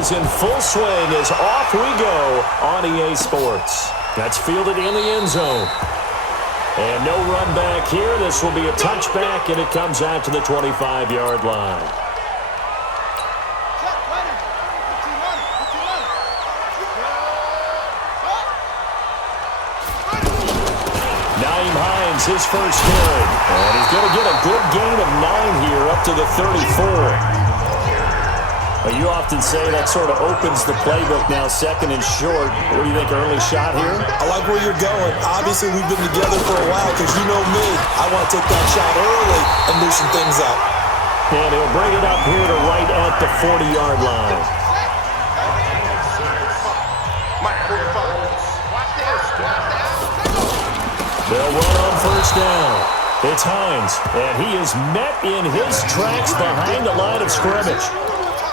is in full swing as off we go on EA Sports. That's fielded in the end zone. And no run back here. This will be a touchback, and it comes out to the 25-yard line. His first carry, and he's going to get a good gain of 9 here up to the 34. Well, you often say that sort of opens the playbook now, second and short. What do you think, early shot here? I like where you're going. Obviously, we've been together for a while because you know me. I want to take that shot early and loosen things up. And he'll bring it up here to right at the 40-yard line. They'll run on first down. It's Hines, and he is met in his tracks behind the line of scrimmage.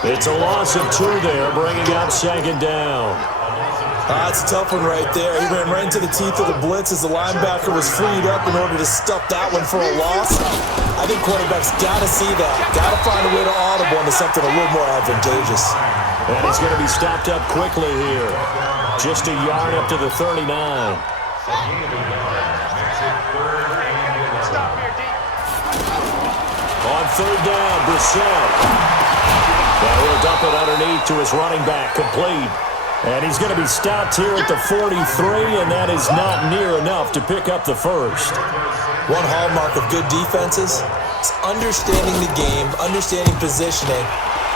It's a loss of 2 there, bringing up second down. That's a tough one right there. He ran right into the teeth of the blitz as the linebacker was freed up in order to stuff that one for a loss. I think quarterbacks got to see that. Got to find a way to audible into something a little more advantageous. And he's going to be stopped up quickly here. Just a yard up to the 39. On third down, Brissett. Now he'll dump it underneath to his running back, complete. And he's going to be stopped here at the 43, and that is not near enough to pick up the first. One hallmark of good defenses is understanding the game, understanding positioning,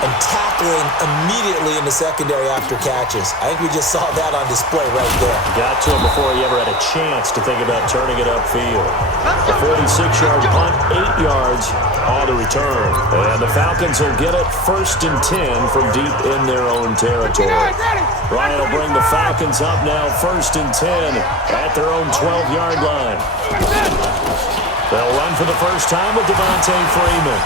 and tackling immediately in the secondary after catches. I think we just saw that on display right there. Got to him before he ever had a chance to think about turning it upfield. A 46-yard punt, 8 yards on the return. And the Falcons will get it first and 10 from deep in their own territory. Ryan will bring the Falcons up now first and 10 at their own 12-yard line. They'll run for the first time with Devontae Freeman.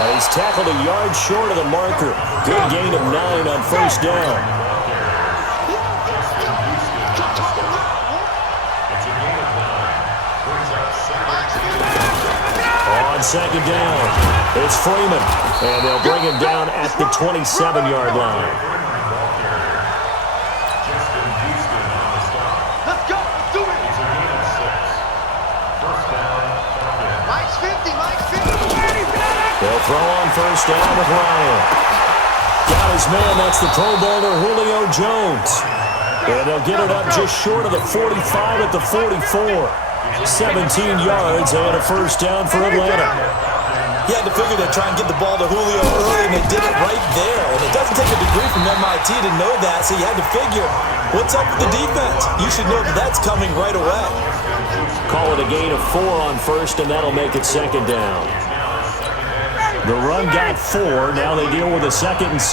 And he's tackled a yard short of the marker. Good gain of 9 on first down. On second down, it's Freeman. And they'll bring him down at the 27-yard line. Let's go. Let's do it. Mike's 50. Mike's 50. They'll throw on first down with Ryan. Got his man, that's the Pro Bowler Julio Jones. And they'll get it up just short of the 45 at the 44. 17 yards and a first down for Atlanta. He had to figure they'd try and get the ball to Julio early, and they did it right there. And it doesn't take a degree from MIT to know that, so you had to figure, what's up with the defense? You should know that that's coming right away. Call it a gain of 4 on first, and that'll make it second down. The run got 4. Now they deal with a 2nd and 6.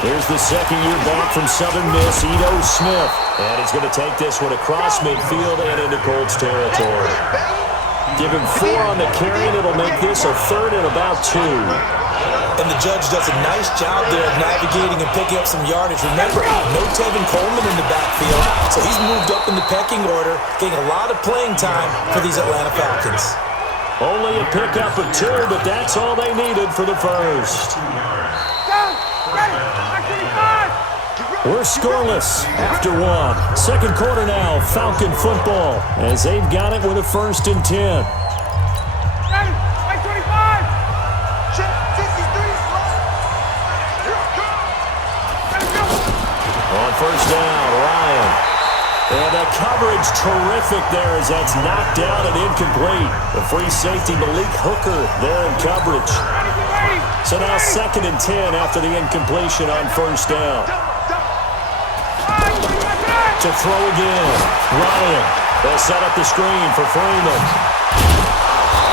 Here's the second year back from Southern Miss, Ito Smith. And he's going to take this one across midfield and into Colts territory. Give him 4 on the carry, and it'll make this a 3rd and about 2. And the judge does a nice job there of navigating and picking up some yardage. Remember, no Tevin Coleman in the backfield, so he's moved up in the pecking order, getting a lot of playing time for these Atlanta Falcons. Only a pickup of 2, but that's all they needed for the first. We're scoreless after 1. Second quarter now, Falcon football, as they've got it with a 1st and 10. First down, Ryan. And the coverage terrific there as that's knocked down and incomplete. The free safety, Malik Hooker, there in coverage. So now 2nd and 10 after the incompletion on first down. To throw again, Ryan. They'll set up the screen for Freeman.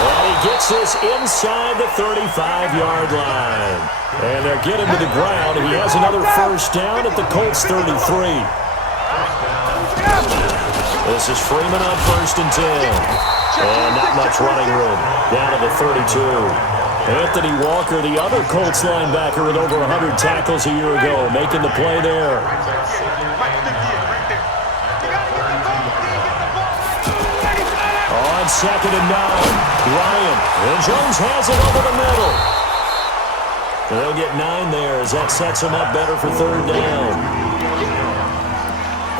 And he gets this inside the 35-yard line. And they're getting to the ground. He has another first down at the Colts 33. This is Freeman on 1st and 10. And not much running room. Down to the 32. Anthony Walker, the other Colts linebacker with over 100 tackles a year ago, making the play there. on 2nd and 9. Ryan, and Jones has it over the middle. They'll get 9 there as that sets them up better for 3rd down.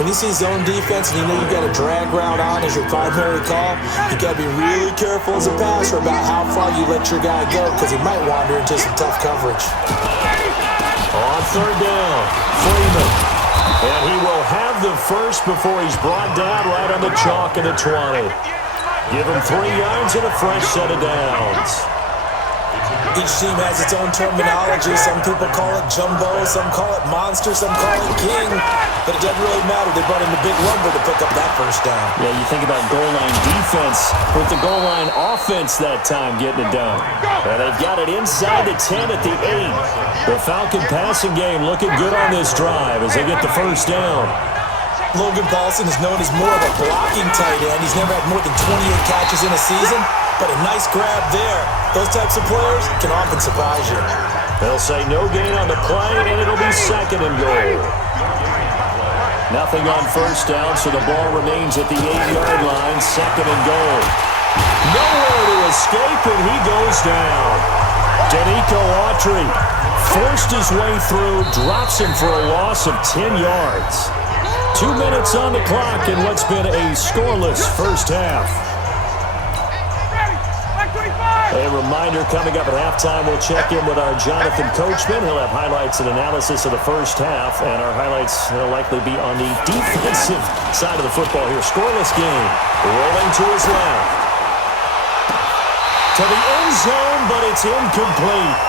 When you see zone defense and you know you've got a drag route on as your primary call, you got to be really careful as a passer about how far you let your guy go because he might wander into some tough coverage. On 3rd down, Freeman. And he will have the first before he's brought down right on the chalk at the 20. Give him 3 yards and a fresh set of downs. Each team has its own terminology. Some people call it jumbo, some call it monster, some call it king. But it doesn't really matter. They brought in the big lumber to pick up that first down. Yeah, you think about goal line defense with the goal line offense that time getting it done. And they've got it inside the 10 at the 8. The Falcon passing game looking good on this drive as they get the first down. Logan Paulson is known as more of a blocking tight end. He's never had more than 28 catches in a season, but a nice grab there. Those types of players can often surprise you. They'll say no gain on the play, and it'll be 2nd and goal. Nothing on first down, so the ball remains at the 8-yard line, 2nd and goal. Nowhere to escape, and he goes down. Danico Autry forced his way through, drops him for a loss of 10 yards. 2 minutes on the clock in what's been a scoreless first half. A reminder coming up at halftime, we'll check in with our Jonathan Coachman. He'll have highlights and analysis of the first half, and our highlights will likely be on the defensive side of the football here. Scoreless game. Rolling to his left. To the end zone, but it's incomplete.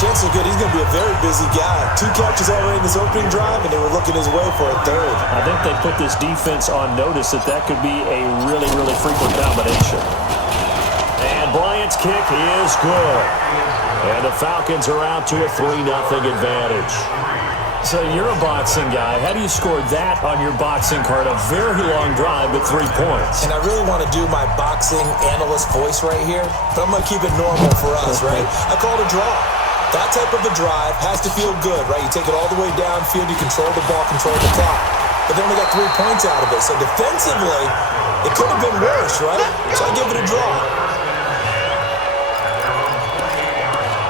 Chances are good he's going to be a very busy guy. 2 catches already in this opening drive, and they were looking his way for a 3rd. I think they put this defense on notice that could be a really, really frequent combination. And Bryant's kick is good. And the Falcons are out to a 3-0 advantage. So you're a boxing guy. How do you score that on your boxing card? A very long drive, but 3 points. And I really want to do my boxing analyst voice right here, but I'm going to keep it normal for us, right? I call it a draw. That type of a drive has to feel good, right? You take it all the way downfield, you control the ball, control the clock. But they only got 3 points out of it. So defensively, it could have been worse, right? So I give it a draw.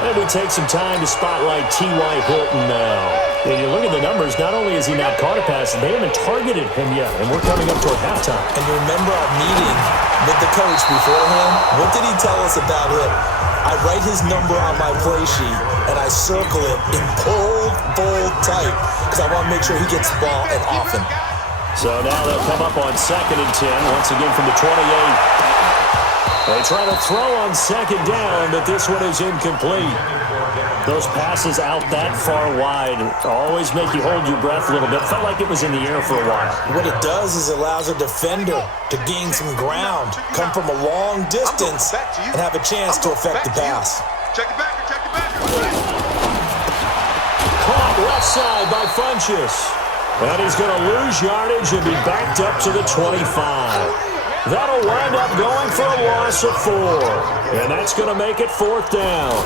And we take some time to spotlight T.Y. Hilton now. And you look at the numbers, not only has he not caught a pass, they haven't targeted him yet. And we're coming up toward halftime. And you remember our meeting with the coach beforehand? What did he tell us about him? I write his number on my play sheet, and I circle it in bold type because I want to make sure he gets the ball and often. So now they'll come up on 2nd and 10, once again from the 28. They try to throw on 2nd down, but this one is incomplete. Those passes out that far wide always make you hold your breath a little bit. Felt like it was in the air for a while. What it does is allows a defender to gain some ground, come from a long distance, and have a chance to affect the pass. Check it back, check it back. Caught left side by Funchess. And he's going to lose yardage and be backed up to the 25. That'll wind up going for a loss of 4. And that's going to make it 4th down.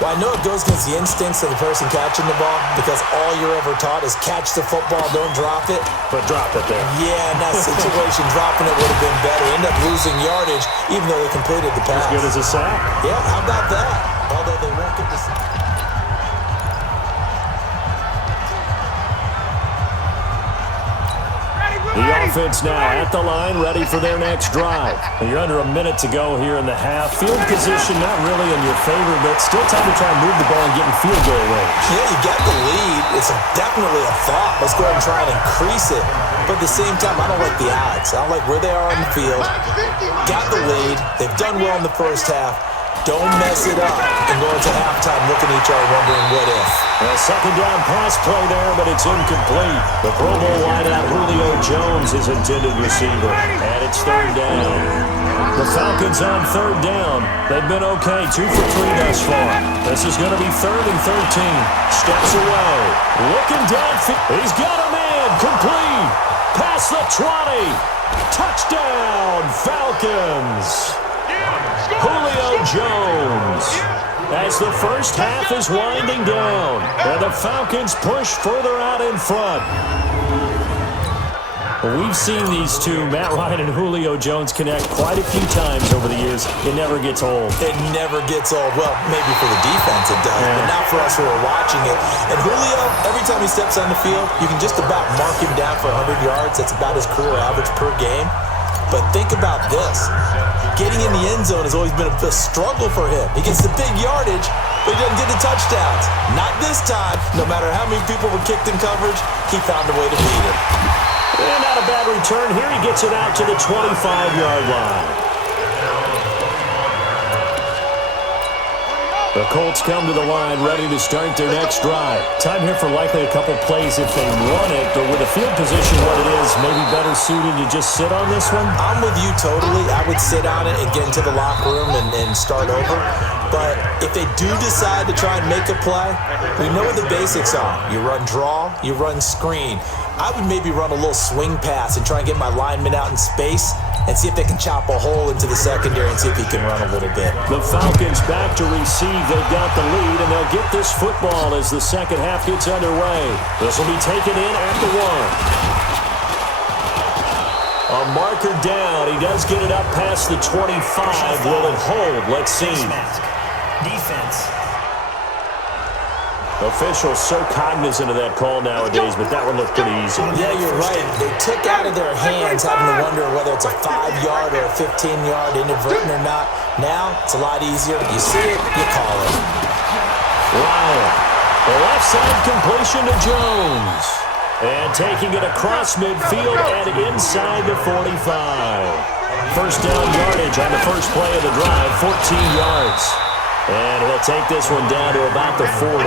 Well, I know it goes against the instincts of the person catching the ball because all you're ever taught is catch the football, don't drop it. But drop it there. Yeah, in that situation, dropping it would have been better. End up losing yardage even though they completed the pass. As good as a sack. Yeah, how about that? Although they won't get the sack. The offense now at the line, ready for their next drive. You're under a minute to go here in the half. Field position not really in your favor, but still time to try and move the ball and get in field goal range. Yeah, you got the lead. It's definitely a thought. Let's go ahead and try and increase it. But at the same time, I don't like the odds. I don't like where they are on the field. Got the lead. They've done well in the first half. Don't mess it up and go into halftime looking at each other wondering what if. A 2nd down pass play there, but it's incomplete. The Pro Bowl wideout Julio Jones is intended receiver, and it's 3rd down. The Falcons on 3rd down. They've been okay, 2 for 3 thus far. This is going to be 3rd and 13. Steps away, looking downfield. He's got a man, complete. Past the 20. Touchdown, Falcons. Julio Jones. As the first half is winding down, and the Falcons push further out in front. Well, we've seen these two, Matt Ryan and Julio Jones, connect quite a few times over the years. It never gets old. It never gets old. Well, maybe for the defense it does, but not for us who are watching it. And Julio, every time he steps on the field, you can just about mark him down for 100 yards. That's about his career average per game. But think about this. Getting in the end zone has always been a struggle for him. He gets the big yardage, but he doesn't get the touchdowns. Not this time. No matter how many people were kicked in coverage, he found a way to beat it. And not a bad return here. He gets it out to the 25-yard line. The Colts come to the line ready to start their next drive. Time here for likely a couple plays if they want it, but with the field position what it is, maybe better suited to just sit on this one? I'm with you totally. I would sit on it and get into the locker room and start over. But if they do decide to try and make a play, we know what the basics are. You run draw, you run screen. I would maybe run a little swing pass and try and get my lineman out in space and see if they can chop a hole into the secondary and see if he can run a little bit. The Falcons back to receive. They've got the lead, and they'll get this football as the second half gets underway. This will be taken in at the 1. A marker down. He does get it up past the 25. Will it hold? Let's see. Defense. Officials so cognizant of that call nowadays, but that one looked pretty easy. Yeah, you're right. They took out of their hands having to wonder whether it's a 5-yard or a 15-yard inadvertent or not. Now, it's a lot easier. You see it, you call it. Ryan, the left side completion to Jones. And taking it across midfield and inside the 45. First down yardage on the first play of the drive, 14 yards. And he'll take this one down to about the 40.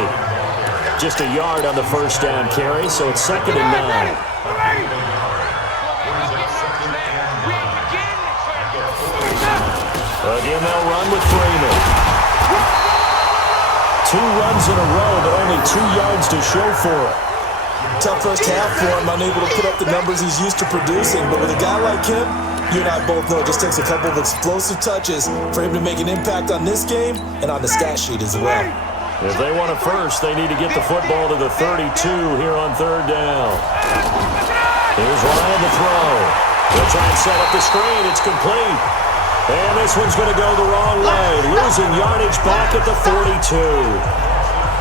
Just a yard on the first down carry, so it's 2nd and 9. Again, they'll run with Freeman. 2 runs in a row, but only 2 yards to show for it. Tough first half for him, unable to put up the numbers he's used to producing. But with a guy like him, you and I both know it just takes a couple of explosive touches for him to make an impact on this game and on the stat sheet as well. If they want it first, they need to get the football to the 32 here on 3rd down. Here's Ryan to throw. They'll try and set up the screen. It's complete. And this one's going to go the wrong way. Losing yardage back at the 42.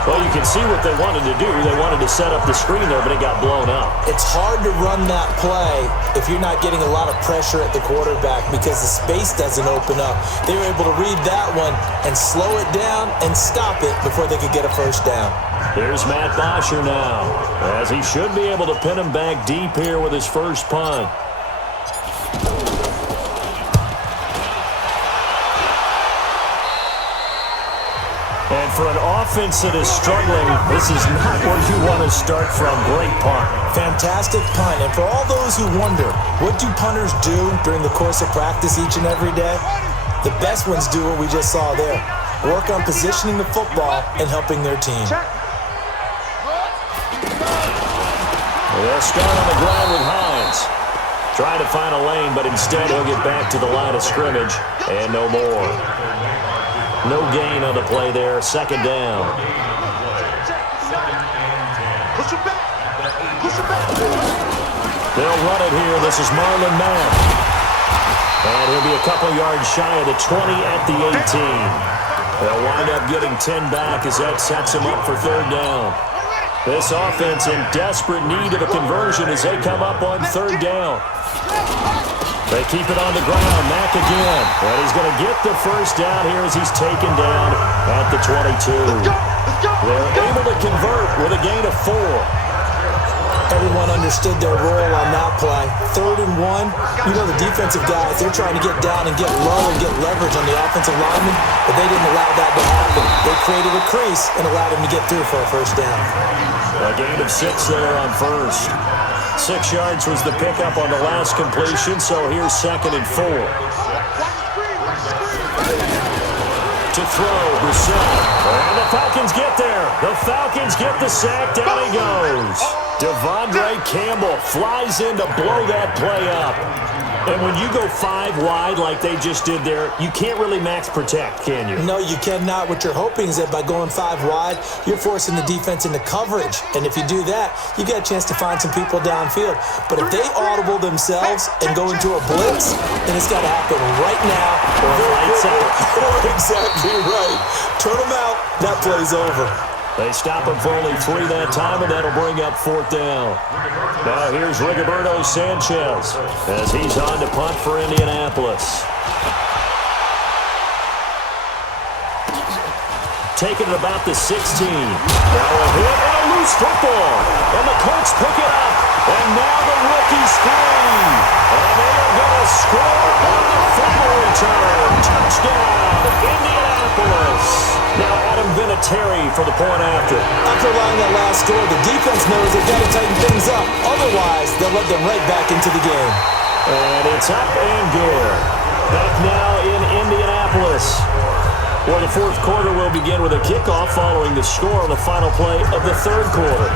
Well, you can see what they wanted to do. They wanted to set up the screen there, but it got blown up. It's hard to run that play if you're not getting a lot of pressure at the quarterback because the space doesn't open up. They were able to read that one and slow it down and stop it before they could get a first down. Here's Matt Bosher now, as he should be able to pin him back deep here with his first punt. And for an offense that is struggling, this is not where you want to start from. Great punt. Fantastic punt. And for all those who wonder, what do punters do during the course of practice each and every day? The best ones do what we just saw there. Work on positioning the football and helping their team. They'll start on the ground with Hines. Trying to find a lane, but instead he'll get back to the line of scrimmage and no more. No gain on the play there. 2nd down. They'll run it here. This is Marlon Mack. And he'll be a couple yards shy of the 20 at the 18. They'll wind up getting 10 back as that sets him up for 3rd down. This offense in desperate need of a conversion as they come up on 3rd down. They keep it on the ground. Mack again. And he's going to get the first down here as he's taken down at the 22. They're able to convert with a gain of 4. Everyone understood their role on that play. 3rd and 1. You know the defensive guys, they're trying to get down and get low and get leverage on the offensive lineman, but they didn't allow that to happen. They created a crease and allowed him to get through for a first down. A gain of 6 there on first. 6 yards was the pickup on the last completion, so here's 2nd and 4. To throw, Brissett. And the Falcons get there. The Falcons get the sack. Down he goes. Devondre Campbell flies in to blow that play up. And when you go 5 wide like they just did there, you can't really max protect, can you? No, you cannot. What you're hoping is that by going 5 wide, you're forcing the defense into coverage. And if you do that, you get a chance to find some people downfield. But if they audible themselves and go into a blitz, then it's got to happen right now. Or lights out. Exactly right. Turn them out. That play's over. They stop him for only 3 that time, and that'll bring up 4th down. Now here's Rigoberto Sanchez as he's on to punt for Indianapolis. Taking it about the 16. Now a hit and a loose football. And the Colts pick it up. And now the rookie screen. And they are going to score on the fumble return. Touchdown, Indianapolis. Now Adam Vinatieri for the point after. After allowing that last score, the defense knows they've got to tighten things up. Otherwise, they'll let them right back into the game. And it's up and good. Back now in Indianapolis, where the 4th quarter will begin with a kickoff following the score on the final play of the 3rd quarter.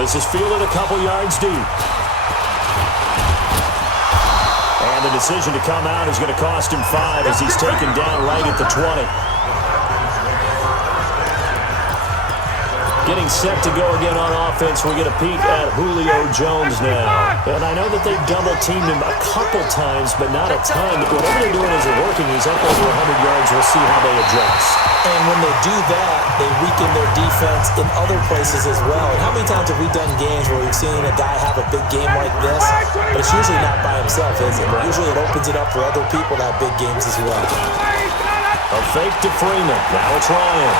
This is fielded a couple yards deep. And the decision to come out is going to cost him 5 as he's taken down right at the 20. Getting set to go again on offense, we get a peek at Julio Jones now. And I know that they've double-teamed him a couple times, but not a ton. Whatever they're doing isn't working. He's up over 100 yards. We'll see how they adjust. And when they do that, they weaken their defense in other places as well. And how many times have we done games where we've seen a guy have a big game like this, but it's usually not by himself, is it? Usually it opens it up for other people to have big games as well. A fake to Freeman. Now it's Ryan.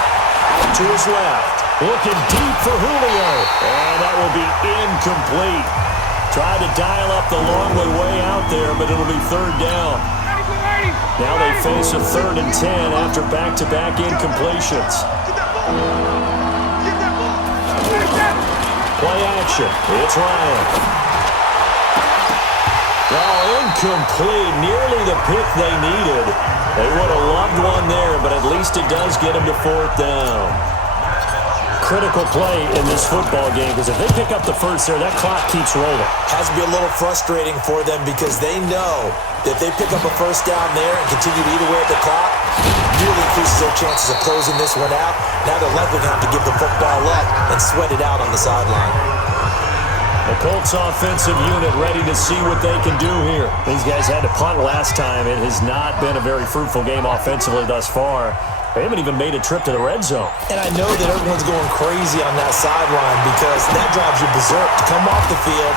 Out to his left. Looking deep for Julio. And that will be incomplete. Tried to dial up the long way out there, but it'll be 3rd down. Now they face a 3rd and 10 after back-to-back incompletions. Play action. It's Ryan. Oh, incomplete. Nearly the pick they needed. They would have loved one there, but at least it does get them to 4th down. Critical play in this football game because if they pick up the first there, that clock keeps rolling. Has to be a little frustrating for them because they know that if they pick up a first down there and continue to eat away at the clock, really increases their chances of closing this one out. Now they're likely going to have to give the football up and sweat it out on the sideline. The Colts offensive unit ready to see what they can do here. These guys had to punt last time. It has not been a very fruitful game offensively thus far. They haven't even made a trip to the red zone. And I know that everyone's going crazy on that sideline because that drives you berserk to come off the field,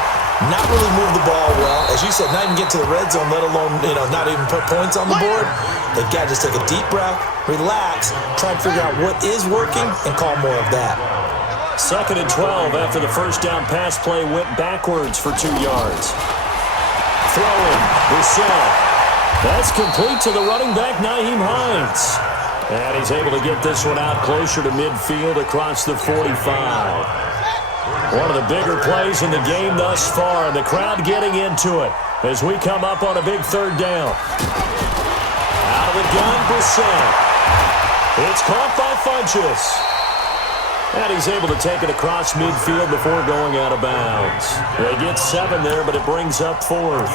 not really move the ball well. As you said, not even get to the red zone, let alone, not even put points on the board. They've got to just take a deep breath, relax, try and figure out what is working, and call more of that. 2nd and 12 after the first down pass play went backwards for 2 yards. Throwing, Brissett. That's complete to the running back, Nyheim Hines. And he's able to get this one out closer to midfield across the 45. One of the bigger plays in the game thus far. The crowd getting into it as we come up on a big 3rd down. Out of the gun, Brissett. It's caught by Funchess. And he's able to take it across midfield before going out of bounds. They get 7 there, but it brings up 4th.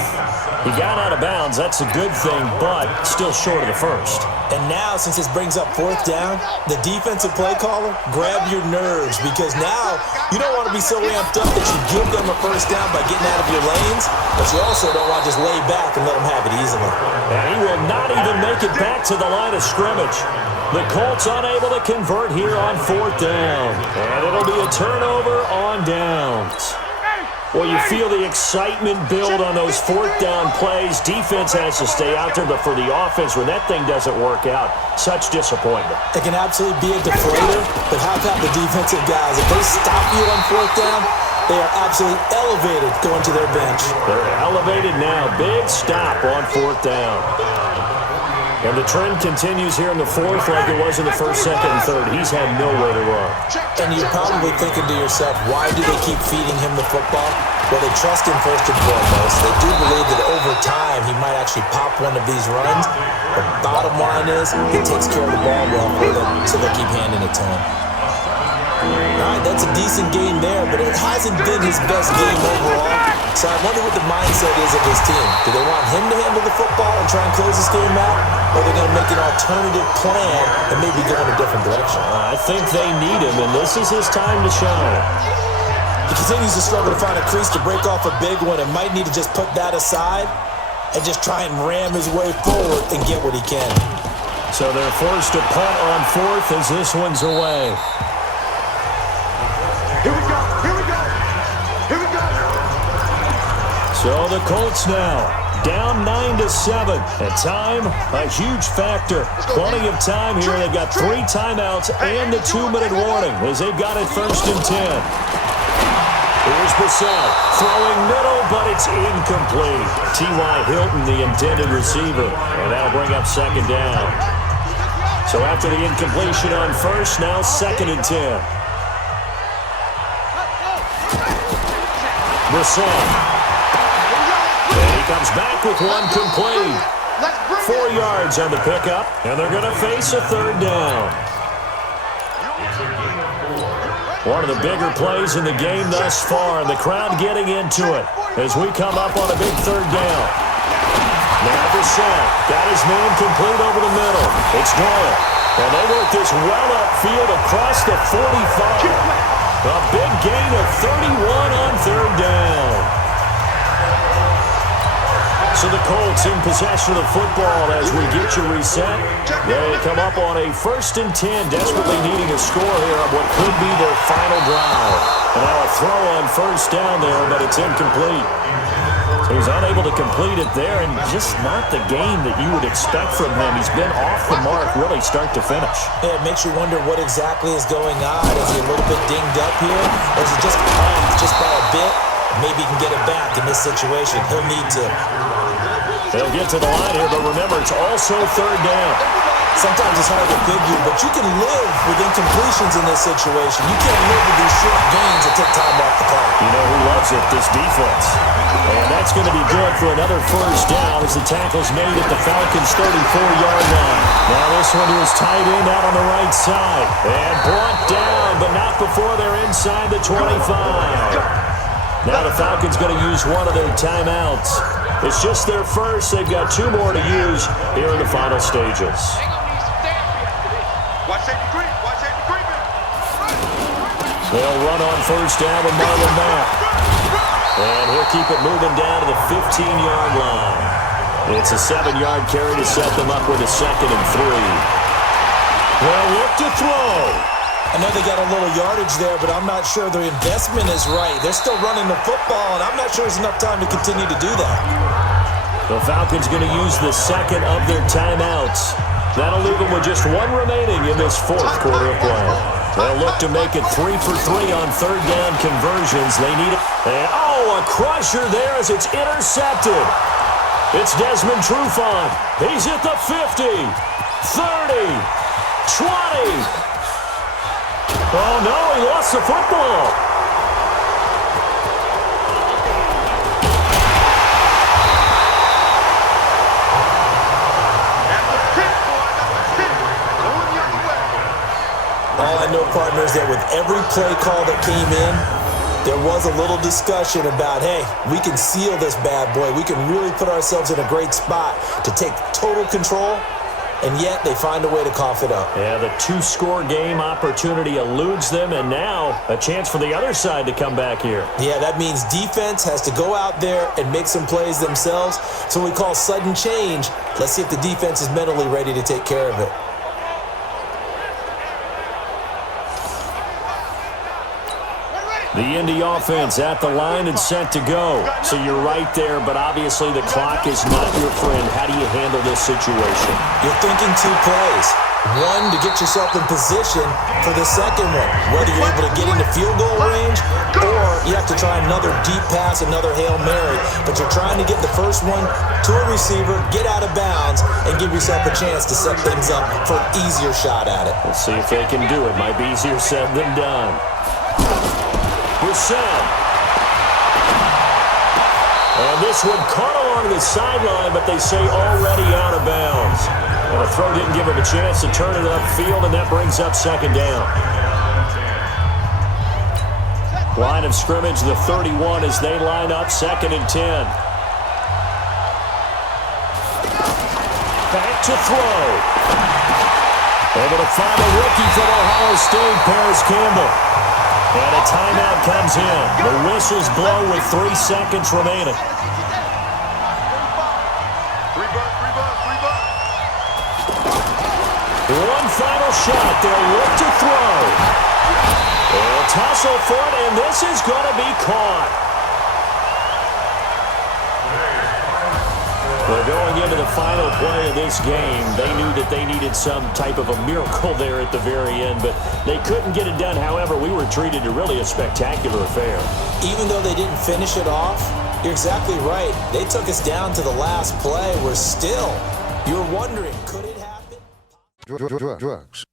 He got out of bounds. That's a good thing, but still short of the first. And now, since this brings up 4th down, the defensive play caller, grab your nerves because now you don't want to be so amped up that you give them a first down by getting out of your lanes, but you also don't want to just lay back and let them have it easily. And he will not even make it back to the line of scrimmage. The Colts unable to convert here on 4th down. And it'll be a turnover on downs. Well, you feel the excitement build on those 4th down plays. Defense has to stay out there, but for the offense, when that thing doesn't work out, such disappointment. It can absolutely be a deflator, but how about the defensive guys? If they stop you on 4th down, they are absolutely elevated going to their bench. They're elevated now. Big stop on 4th down. And the trend continues here in the 4th like it was in the 1st, 2nd, and 3rd. He's had nowhere to run. And you're probably thinking to yourself, why do they keep feeding him the football? Well, they trust him first and foremost. They do believe that over time he might actually pop one of these runs. But bottom line is, he takes care of the ball well for them, so they'll keep handing it to him. All right, that's a decent game there, but it hasn't been his best game overall. So I wonder what the mindset is of his team. Do they want him to handle the football and try and close this game out? Or are they going to make an alternative plan and maybe go in a different direction? I think they need him, and this is his time to shine. He continues to struggle to find a crease to break off a big one and might need to just put that aside and just try and ram his way forward and get what he can. So they're forced to punt on fourth as this one's away. Here we go. Here we go. Here we go. So the Colts now down 9-7. And time, a huge factor. Plenty of time here. They've got 3 timeouts and the 2-minute warning as they've got it 1st and 10. Here's Brissett throwing middle, but it's incomplete. T.Y. Hilton, the intended receiver, and that'll bring up 2nd down. So after the incompletion on 1st, now 2nd and 10. Brissett. And he comes back with one complete. 4 yards on the pickup, and they're going to face a 3rd down. One of the bigger plays in the game thus far, and the crowd getting into it as we come up on a big 3rd down. Now Brissett got his man complete over the middle. It's Doyle, and they work this well upfield across the 45. A big gain of 31 on 3rd down. So the Colts in possession of the football as we get you reset. They come up on a 1st and 10, desperately needing a score here on what could be their final drive. And now a throw on 1st down there, but it's incomplete. So he's unable to complete it there, and just not the game that you would expect from him. He's been off the mark really start to finish. Yeah, it makes you wonder what exactly is going on. Is he a little bit dinged up here? Or is he just off just by a bit? Maybe he can get it back in this situation. He'll need to. They'll get to the line here, but remember, it's also 3rd down. Sometimes it's hard to figure, but you can live with incompletions in this situation. You can't live with these short gains that take time off the clock. You know who loves it? This defense. And that's going to be good for another 1st down as the tackle's made at the Falcons' 34-yard line. Now this one is tight end out on the right side. And brought down, but not before they're inside the 25. Now the Falcons going to use one of their timeouts. It's just their first. They've got 2 more to use here in the final stages. They'll run on 1st down with Marlon Mack. And he'll keep it moving down to the 15-yard line. It's a 7-yard carry to set them up with a 2nd and 3. They'll look to throw. I know they got a little yardage there, but I'm not sure their investment is right. They're still running the football, and I'm not sure there's enough time to continue to do that. The Falcons going to use the 2nd of their timeouts. That'll leave them with just 1 remaining in this 4th quarter of play. They'll look to make it 3 for 3 on 3rd down conversions. They need it. And, a crusher there as it's intercepted. It's Desmond Trufant. He's at the 50, 30, 20. Oh, no, he lost the football. All I know, partner, is that with every play call that came in, there was a little discussion about, hey, we can seal this bad boy. We can really put ourselves in a great spot to take total control. And yet they find a way to cough it up. Yeah, the 2-score game opportunity eludes them, and now a chance for the other side to come back here. Yeah, that means defense has to go out there and make some plays themselves. So we call sudden change. Let's see if the defense is mentally ready to take care of it. The Indy offense at the line and set to go. So you're right there, but obviously the clock is not your friend. How do you handle this situation? You're thinking 2 plays. One, to get yourself in position for the second one. Whether you're able to get into field goal range or you have to try another deep pass, another Hail Mary. But you're trying to get the first one to a receiver, get out of bounds, and give yourself a chance to set things up for an easier shot at it. We'll see if they can do it. Might be easier said than done. Brissett. And this one caught along the sideline, but they say already out of bounds. And the throw didn't give him a chance to turn it upfield, and that brings up 2nd down. Line of scrimmage, the 31 as they line up 2nd and 10. Back to throw. Able to find a rookie from Ohio State, Paris Campbell. And a timeout comes in. The whistles blow with 3 seconds remaining. One final shot. They'll look to throw. They'll tussle for it, and this is going to be caught. Well, going into the final play of this game, they knew that they needed some type of a miracle there at the very end, but they couldn't get it done. However, we were treated to really a spectacular affair. Even though they didn't finish it off, you're exactly right. They took us down to the last play. We're still, you're wondering, could it happen? Drugs.